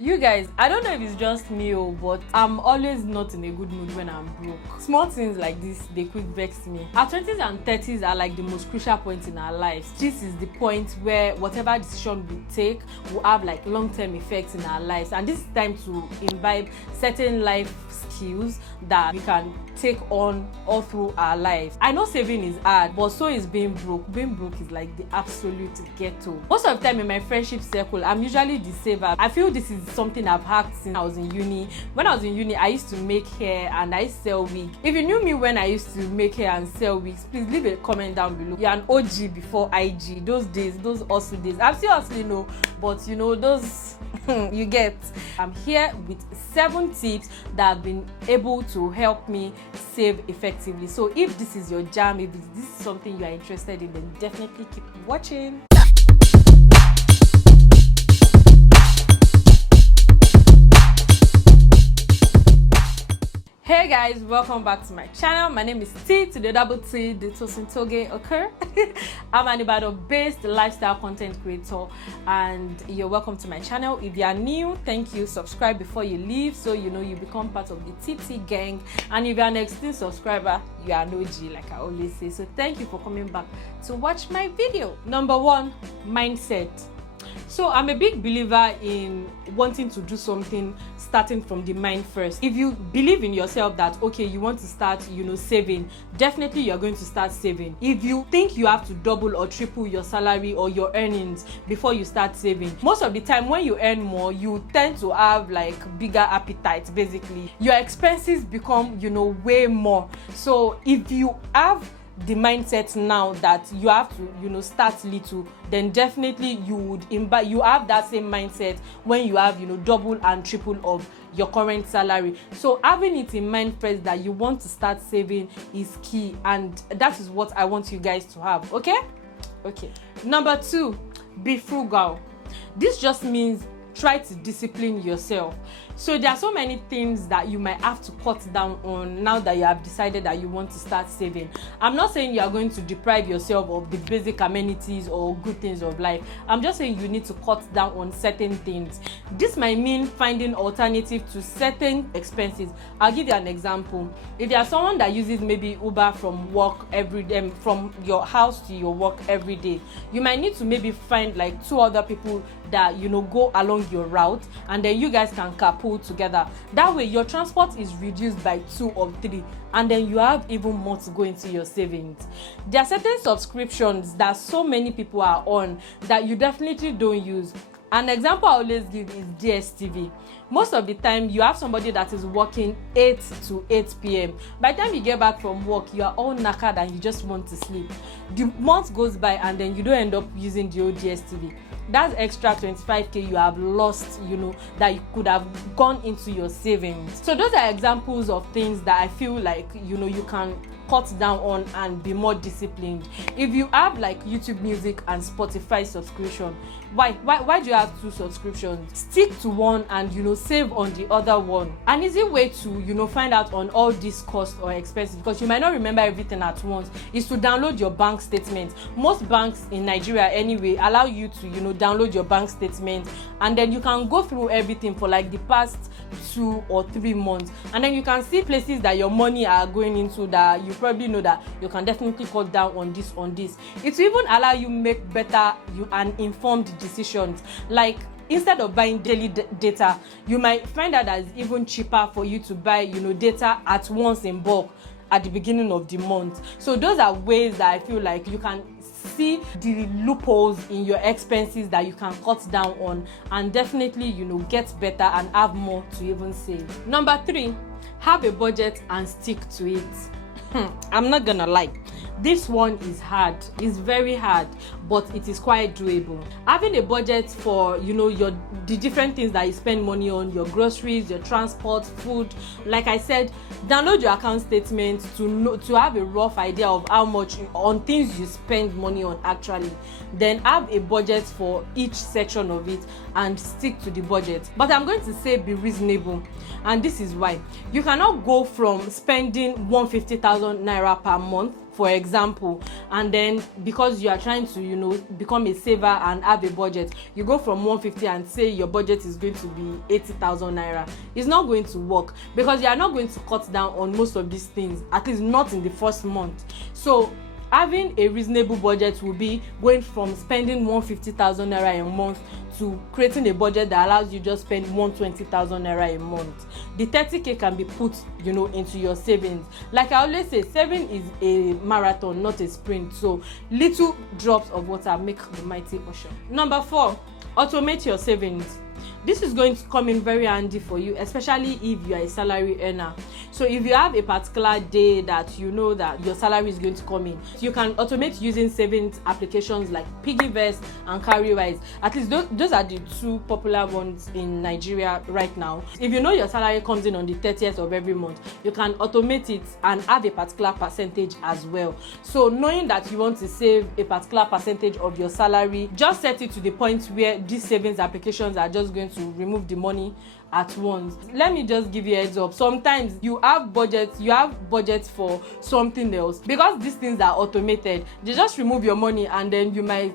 You guys, I don't know if it's just me, but I'm always not in a good mood when I'm broke. Small things like this, they quick vex me. Our 20s and 30s are like the most crucial points in our lives. This is the point where whatever decision we take will have like long-term effects in our lives, and this is time to imbibe certain life skills that we can take on all through our lives. I know saving is hard, but so is being broke. Being broke is like the absolute ghetto. Most of the time in my friendship circle, I'm usually the saver. I feel this is something I've hacked since I was in uni. When I was in uni, I used to make hair and I used to sell wigs. If you knew me when I used to make hair and sell wigs, please leave a comment down below. You're an OG before IG. Those days, those hustle days. I'm still hustling, no, but you know, those you get. I'm here with 7 tips that have been able to help me save effectively. So if this is your jam, if this is something you are interested in, then definitely keep watching. Hey guys, welcome back to my channel. My name is T to the double T, the Tosin Toge occur. I'm an Ibadan-based lifestyle content creator, and you're welcome to my channel. If you are new, thank you. Subscribe before you leave, so you know you become part of the TT gang. And if you're an existing subscriber, you are an OG, like I always say. So thank you for coming back to watch my video. Number 1, mindset. So I'm a big believer in wanting to do something starting from the mind first. If you believe in yourself that, okay, you want to start, saving, definitely you're going to start saving. If you think you have to double or triple your salary or your earnings before you start saving, most of the time when you earn more, you tend to have like bigger appetite. Basically, your expenses become, way more. So if you have the mindset now that you have to start little, then definitely you have that same mindset when you have double and triple of your current salary. So having it in mind first that you want to start saving is key, and that is what I want you guys to have. Okay. Number 2, be frugal. This just means try to discipline yourself. So there are so many things that you might have to cut down on now that you have decided that you want to start saving. I'm not saying you are going to deprive yourself of the basic amenities or good things of life. I'm just saying you need to cut down on certain things. This might mean finding alternative to certain expenses. I'll give you an example. If you are someone that uses maybe Uber from work every day, from your house to your work every day, you might need to maybe find like 2 other people that go along your route, and then you guys can carpool together. That way your transport is reduced by 2 or 3, and then you have even more to go into your savings. There are certain subscriptions that so many people are on that you definitely don't use. An example I always give is DSTV. Most of the time you have somebody that is working 8 to 8 p.m. By the time you get back from work, you are all knackered and you just want to sleep. The month goes by and then you don't end up using the old DSTV. That's extra 25k you have lost, that you could have gone into your savings. So those are examples of things that I feel like, you can cut down on and be more disciplined. If you have like YouTube Music and Spotify subscription, why do you have 2 subscriptions? Stick to one and save on the other one. An easy way to find out on all these costs or expenses, because you might not remember everything at once, is to download your bank statement. Most banks in Nigeria anyway allow you to download your bank statement, and then you can go through everything for like the past 2 or 3 months, and then you can see places that your money are going into that you probably know that you can definitely cut down on this. It will even allow you make better and informed decisions. Like instead of buying daily data, you might find out that it's even cheaper for you to buy data at once in bulk at the beginning of the month. So those are ways that I feel like you can see the loopholes in your expenses that you can cut down on, and definitely get better and have more to even save. Number 3, have a budget and stick to it. I'm not gonna lie, this one is hard. It's very hard, but it is quite doable. Having a budget for the different things that you spend money on, your groceries, your transport, food. Like I said, download your account statement to have a rough idea of how much on things you spend money on actually. Then have a budget for each section of it and stick to the budget. But I'm going to say be reasonable, and this is why. You cannot go from spending 150,000 naira per month for example, and then because you are trying to, become a saver and have a budget, you go from 150 and say your budget is going to be 80,000 naira. It's not going to work, because you are not going to cut down on most of these things, at least not in the first month. So having a reasonable budget will be going from spending 150,000 naira a month to creating a budget that allows you just spend 120,000 naira a month. The 30k can be put, into your savings. Like I always say, saving is a marathon, not a sprint. So little drops of water make the mighty ocean. Number 4, automate your savings. This is going to come in very handy for you, especially if you are a salary earner. So if you have a particular day that you know that your salary is going to come in, you can automate using savings applications like Piggyvest and Cowrywise. At least those are the 2 popular ones in Nigeria right now. If you know your salary comes in on the 30th of every month, you can automate it and have a particular percentage as well. So knowing that you want to save a particular percentage of your salary, just set it to the point where these savings applications are just going to remove the money at once. Let me just give you a heads up. Sometimes you have budgets for something else. Because these things are automated, they just remove your money and then you might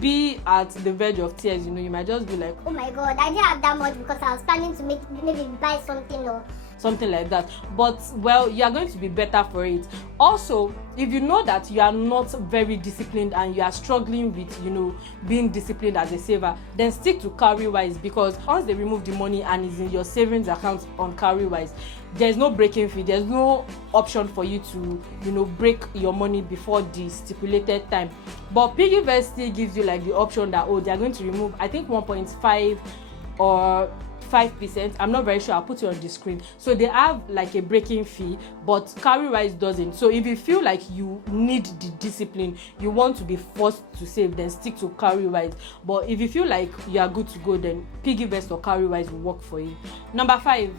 be at the verge of tears. You might just be like, oh my god, I didn't have that much because I was planning to maybe buy something or something like that. But well, you are going to be better for it. Also, if you know that you are not very disciplined and you are struggling with being disciplined as a saver, then stick to Cowrywise, because once they remove the money and it's in your savings account on Cowrywise, there's no breaking fee. There's no option for you to break your money before the stipulated time. But Piggyvest still gives you like the option that they are going to remove, I think, 1.5 or 5%. I'm not very sure. I'll put it on the screen. So they have like a breaking fee, but Cowrywise doesn't. So if you feel like you need the discipline, you want to be forced to save, then stick to Cowrywise. But if you feel like you are good to go, then Piggyvest or Cowrywise will work for you. Number 5.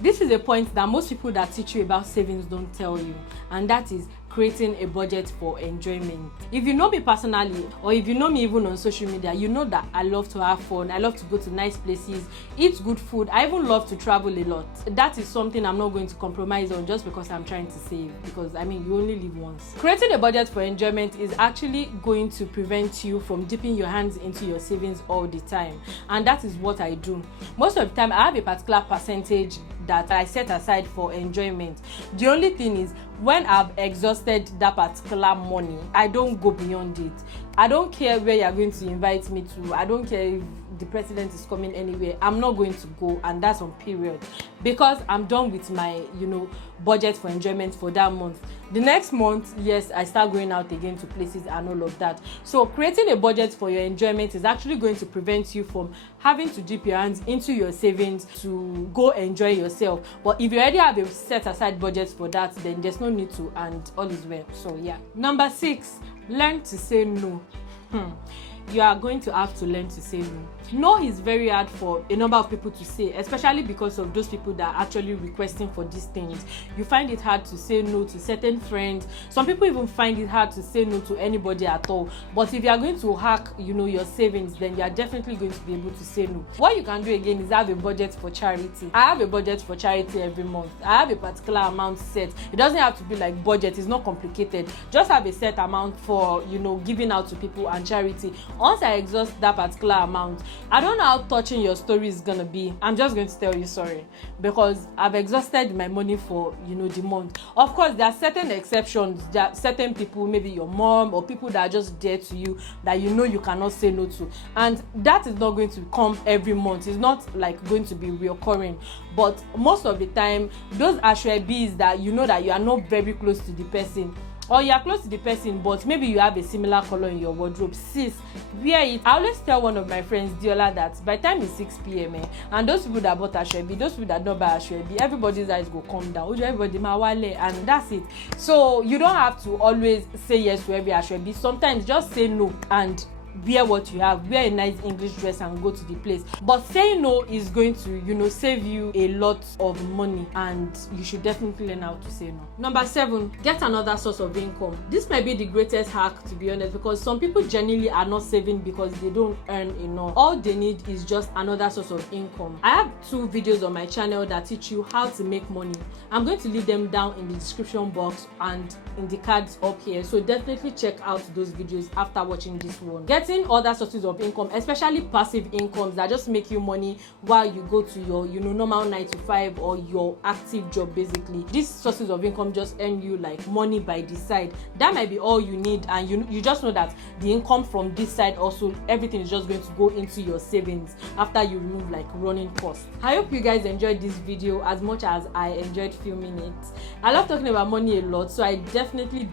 This is a point that most people that teach you about savings don't tell you, and that is creating a budget for enjoyment. If you know me personally, or if you know me even on social media, you know that I love to have fun. I love to go to nice places, eat good food. I even love to travel a lot. That is something I'm not going to compromise on just because I'm trying to save, because you only live once. Creating a budget for enjoyment is actually going to prevent you from dipping your hands into your savings all the time, and that is what I do. Most of the time I have a particular percentage that I set aside for enjoyment. The only thing is, when I've exhausted that particular money, I don't go beyond it. I don't care where you're going to invite me to. I don't care if the president is coming anywhere. I'm not going to go, and that's on period, because I'm done with my budget for enjoyment for that month. The next month, yes, I start going out again to places and all of that. So creating a budget for your enjoyment is actually going to prevent you from having to dip your hands into your savings to go enjoy yourself. But if you already have a set aside budget for that, then there's no need to, and all is well. So yeah. Number 6, learn to say no. You are going to have to learn to say no. No is very hard for a number of people to say, especially because of those people that are actually requesting for these things. You find it hard to say no to certain friends. Some people even find it hard to say no to anybody at all. But if you are going to hack, your savings, then you are definitely going to be able to say no. What you can do again is have a budget for charity. I have a budget for charity every month. I have a particular amount set. It doesn't have to be like budget. It's not complicated. Just have a set amount for, giving out to people and charity. Once I exhaust that particular amount, I don't know how touching your story is gonna be. I'm just going to tell you sorry, because I've exhausted my money for the month. Of course, there are certain exceptions. There are certain people, maybe your mom or people that are just dear to you, that you cannot say no to, and that is not going to come every month. It's not like going to be reoccurring. But most of the time, those ashwebis that that you are not very close to the person, or you are close to the person, but maybe you have a similar color in your wardrobe, sis, wear it. I always tell one of my friends, Diola, that by the time it's 6 p.m. And those people that bought ashwebi, those people that don't buy ashwebi, everybody's eyes go come down. Everybody mawale, and that's it. So you don't have to always say yes to every ashwebi. Sometimes just say no and wear what you have, wear a nice English dress and go to the place. But saying no is going to, save you a lot of money, and you should definitely learn how to say no. Number 7, get another source of income. This might be the greatest hack, to be honest, because some people genuinely are not saving because they don't earn enough. All they need is just another source of income. I have 2 videos on my channel that teach you how to make money. I'm going to leave them down in the description box and in the cards up here, so definitely check out those videos after watching this one. Getting other sources of income, especially passive incomes that just make you money while you go to your normal 9 to 5 or your active job. Basically, these sources of income just earn you like money by the side. That might be all you need, and you just know that the income from this side also, everything is just going to go into your savings after you remove like running costs. I hope you guys enjoyed this video as much as I enjoyed filming it. I love talking about money a lot, so I definitely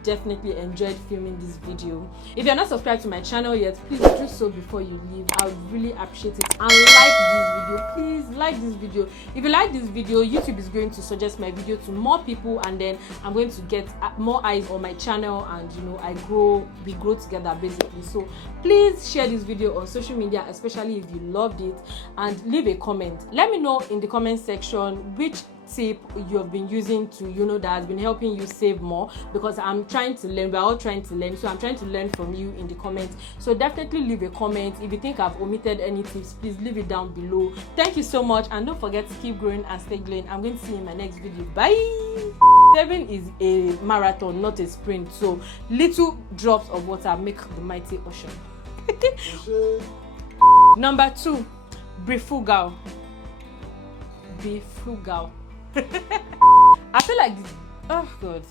enjoyed filming this video. If you're not subscribed to my channel yet, please do so before you leave. I would really appreciate it. And like this video, please like this video. If you like this video, YouTube is going to suggest my video to more people, and then I'm going to get more eyes on my channel, and we grow together basically. So please share this video on social media, especially if you loved it, and leave a comment. Let me know in the comment section which tip you have been using to that has been helping you save more, because I'm trying to learn. We're all trying to learn, so I'm trying to learn from you in the comments. So definitely leave a comment. If you think I've omitted any tips, please leave it down below. Thank you so much, and don't forget to keep growing and stay glowing. I'm going to see you in my next video. Bye. Saving is a marathon, not a sprint, so little drops of water make the mighty ocean. Number 2, be frugal. Be frugal. I feel like this. Oh God.